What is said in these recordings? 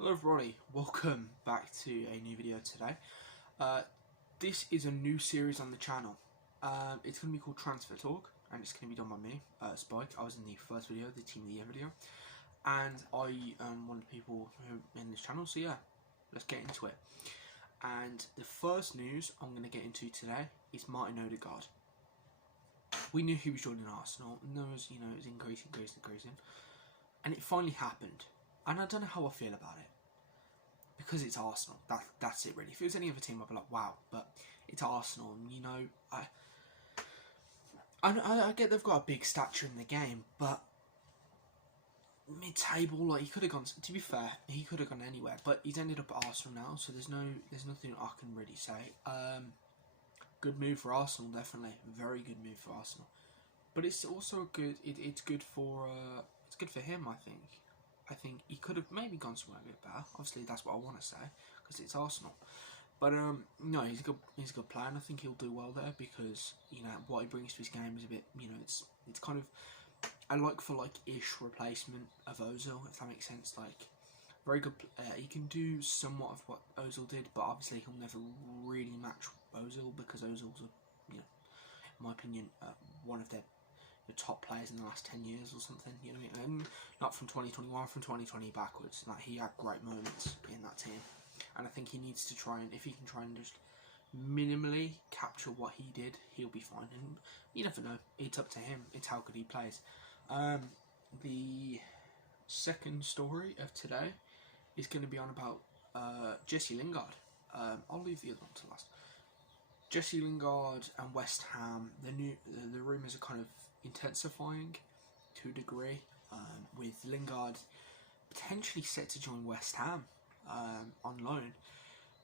Hello everybody, welcome back to a new video today. This is a new series on the channel. It's going to be called Transfer Talk, and it's going to be done by me, Spike. I was in the first video, the Team of the Year video, and I am one of the people who are in this channel, so yeah, let's get into it. And the first news I'm going to get into today is Martin Odegaard. We knew he was joining Arsenal, and it was increasing, and it finally happened. And I don't know how I feel about it, because it's Arsenal. That's it really. If it was any other team, I'd be like, wow. But it's Arsenal, and you know, I get they've got a big stature in the game, but mid-table, like, he could have gone. To be fair, he could have gone anywhere, but he's ended up at Arsenal now, so there's nothing I can really say. Good move for Arsenal, definitely. Very good move for Arsenal. But it's also good. It's good for him, I think. I think he could have maybe gone somewhere a bit better. Obviously, that's what I want to say, because it's Arsenal. But no, he's a good player, and I think he'll do well there, because you know what he brings to his game is a bit, you know, it's kind of a like-for-like-ish replacement of Ozil, if that makes sense. Like, very good. He can do somewhat of what Ozil did, but obviously he'll never really match Ozil, because Ozil's in my opinion, one of the top players in the last 10 years or something, you know what I mean? Not from 2021, from 2020 backwards. Like, he had great moments in that team, and I think he needs to try, and if he can try and just minimally capture what he did, he'll be fine. And you never know, it's up to him. It's how good he plays. The second story of today is going to be on about Jesse Lingard. I'll leave the other one to last. Jesse Lingard and West Ham. The rumours are kind of intensifying to a degree, with Lingard potentially set to join West Ham on loan.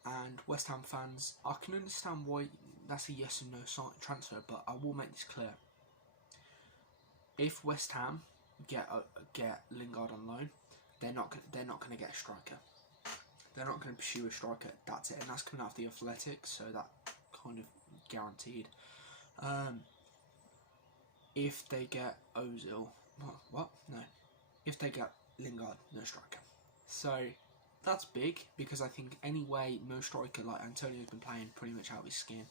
And West Ham fans, I can understand why that's a yes and no transfer, but I will make this clear. If West Ham get Lingard on loan, they're not going to get a striker. They're not going to pursue a striker. That's it, and that's coming out of the Athletic, so that kind of guaranteed. If they get Ozil, what? No. If they get Lingard, no striker. So that's big, because I think anyway, no striker, like Antonio's been playing pretty much out of his skin,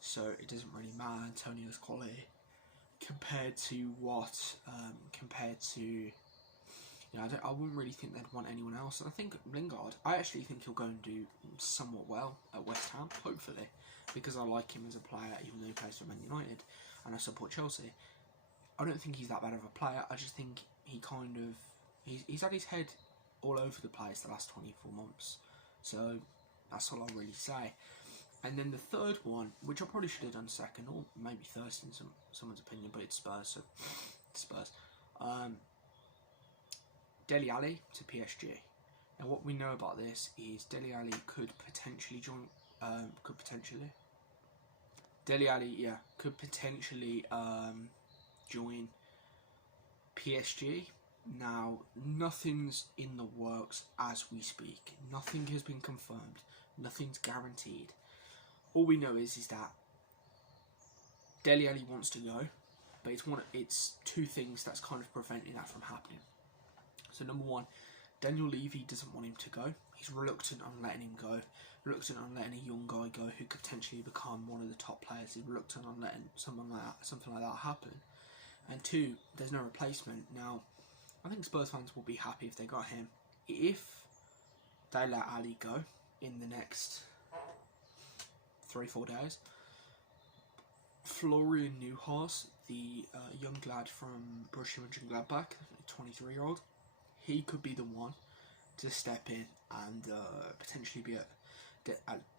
so it doesn't really matter Antonio's quality compared to you know, I wouldn't really think they'd want anyone else. And I think Lingard, I actually think he'll go and do somewhat well at West Ham, hopefully, because I like him as a player, even though he plays for Man United, and I support Chelsea. I don't think he's that bad of a player. I just think he's had his head all over the place the last 24 months. So that's all I'll really say. And then the third one, which I probably should have done second, or maybe third in someone's opinion, but it's Spurs, so it's Spurs. Dele Alli to PSG. Now, what we know about this is Dele Alli could potentially join. Dele Alli, yeah, could potentially join PSG. Now, nothing's in the works as we speak. Nothing has been confirmed. Nothing's guaranteed. All we know is that Dele Alli wants to go, but it's two things that's kind of preventing that from happening. So number one, Daniel Levy doesn't want him to go. He's reluctant on letting him go. Reluctant on letting a young guy go who could potentially become one of the top players. He's reluctant on letting something like that happen. And two, there's no replacement. Now, I think Spurs fans will be happy if they got him. If they let Ali go in the next 3-4 days, Florian Neuhaus, the young lad from Borussia Mönchengladbach, 23-year-old, he could be the one to step in and potentially be at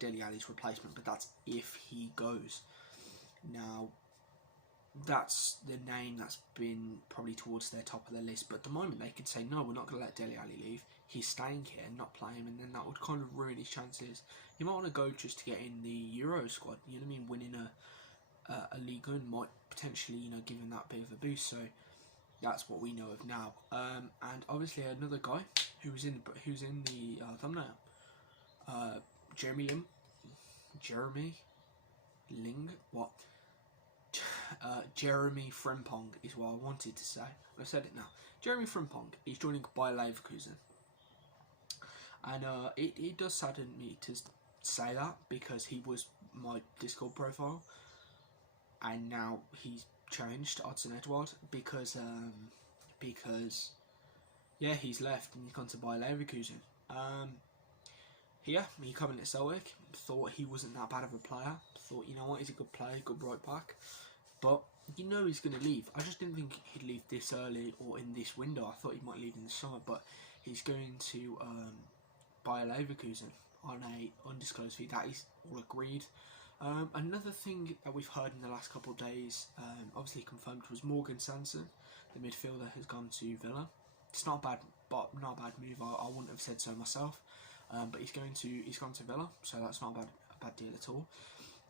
Dele Alli's replacement, but that's if he goes. Now, that's the name that's been probably towards their top of their list, but at the moment they could say, no, we're not going to let Dele Alli leave, he's staying here and not play him, and then that would kind of ruin his chances. He might want to go just to get in the Euro squad, you know what I mean, winning a Ligue 1 might potentially, you know, give him that bit of a boost, so that's what we know of now. And obviously another guy who's in the thumbnail, Jeremy Frimpong is what I wanted to say. I said it now. Jeremy Frimpong is joining Bayer Leverkusen. And it does sadden me to say that, because he was my Discord profile, and now he's changed, Odson Edward, because yeah, he's left and he's gone to Bayer Leverkusen. Yeah, he coming to Celtic. Thought he wasn't that bad of a player. Thought, you know what, he's a good player, good right back. But you know he's going to leave. I just didn't think he'd leave this early or in this window. I thought he might leave in the summer, but he's going to Bayer Leverkusen on a undisclosed fee. That is all agreed. Another thing that we've heard in the last couple of days, obviously confirmed, was Morgan Sanson, the midfielder, has gone to Villa. It's not bad, but not a bad move. I wouldn't have said so myself. But he's gone to Villa, so that's not a bad deal at all.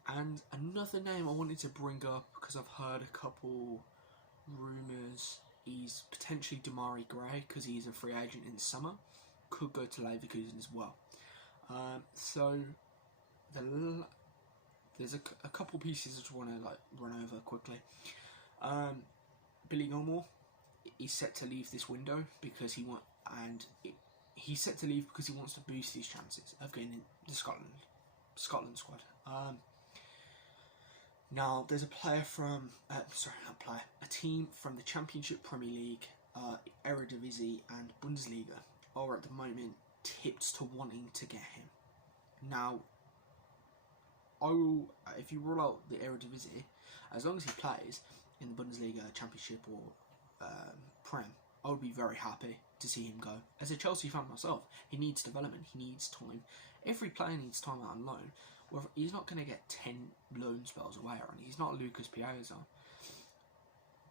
And another name I wanted to bring up, because I've heard a couple rumours, he's potentially Damari Gray, because he's a free agent in the summer, could go to Leverkusen as well. So there's a couple pieces I just want to run over quickly. Billy Gilmore, he's set to leave this window because he's set to leave because he wants to boost his chances of getting in the Scotland squad. Now, there's a player from, a team from the Championship, Premier League, Eredivisie and Bundesliga are at the moment tipped to wanting to get him. Now, if you rule out the Eredivisie, as long as he plays in the Bundesliga, Championship or Prem, I would be very happy to see him go. As a Chelsea fan myself, he needs development, he needs time. Every player needs time out on loan. Well, he's not going to get 10 loan spells away, or he's not Lucas Piazza.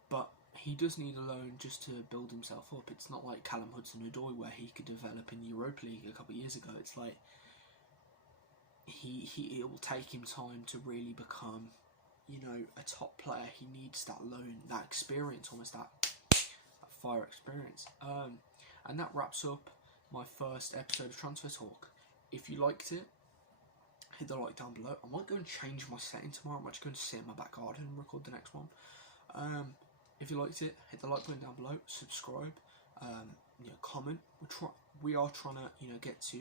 But he does need a loan just to build himself up. It's not like Callum Hudson-Odoi, where he could develop in the Europa League a couple of years ago. It's like it will take him time to really become, you know, a top player. He needs that loan, that experience, almost that fire experience. And that wraps up my first episode of Transfer Talk. If you liked it, hit the like down below. I might go and change my setting tomorrow. I might just go and sit in my back garden and record the next one. If you liked it, hit the like button down below. Subscribe. Comment. We are trying to get to.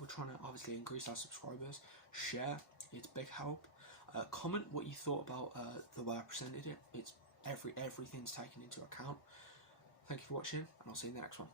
We're trying to obviously increase our subscribers. Share. It's big help. Comment what you thought about the way I presented it. It's everything's taken into account. Thank you for watching, and I'll see you in the next one.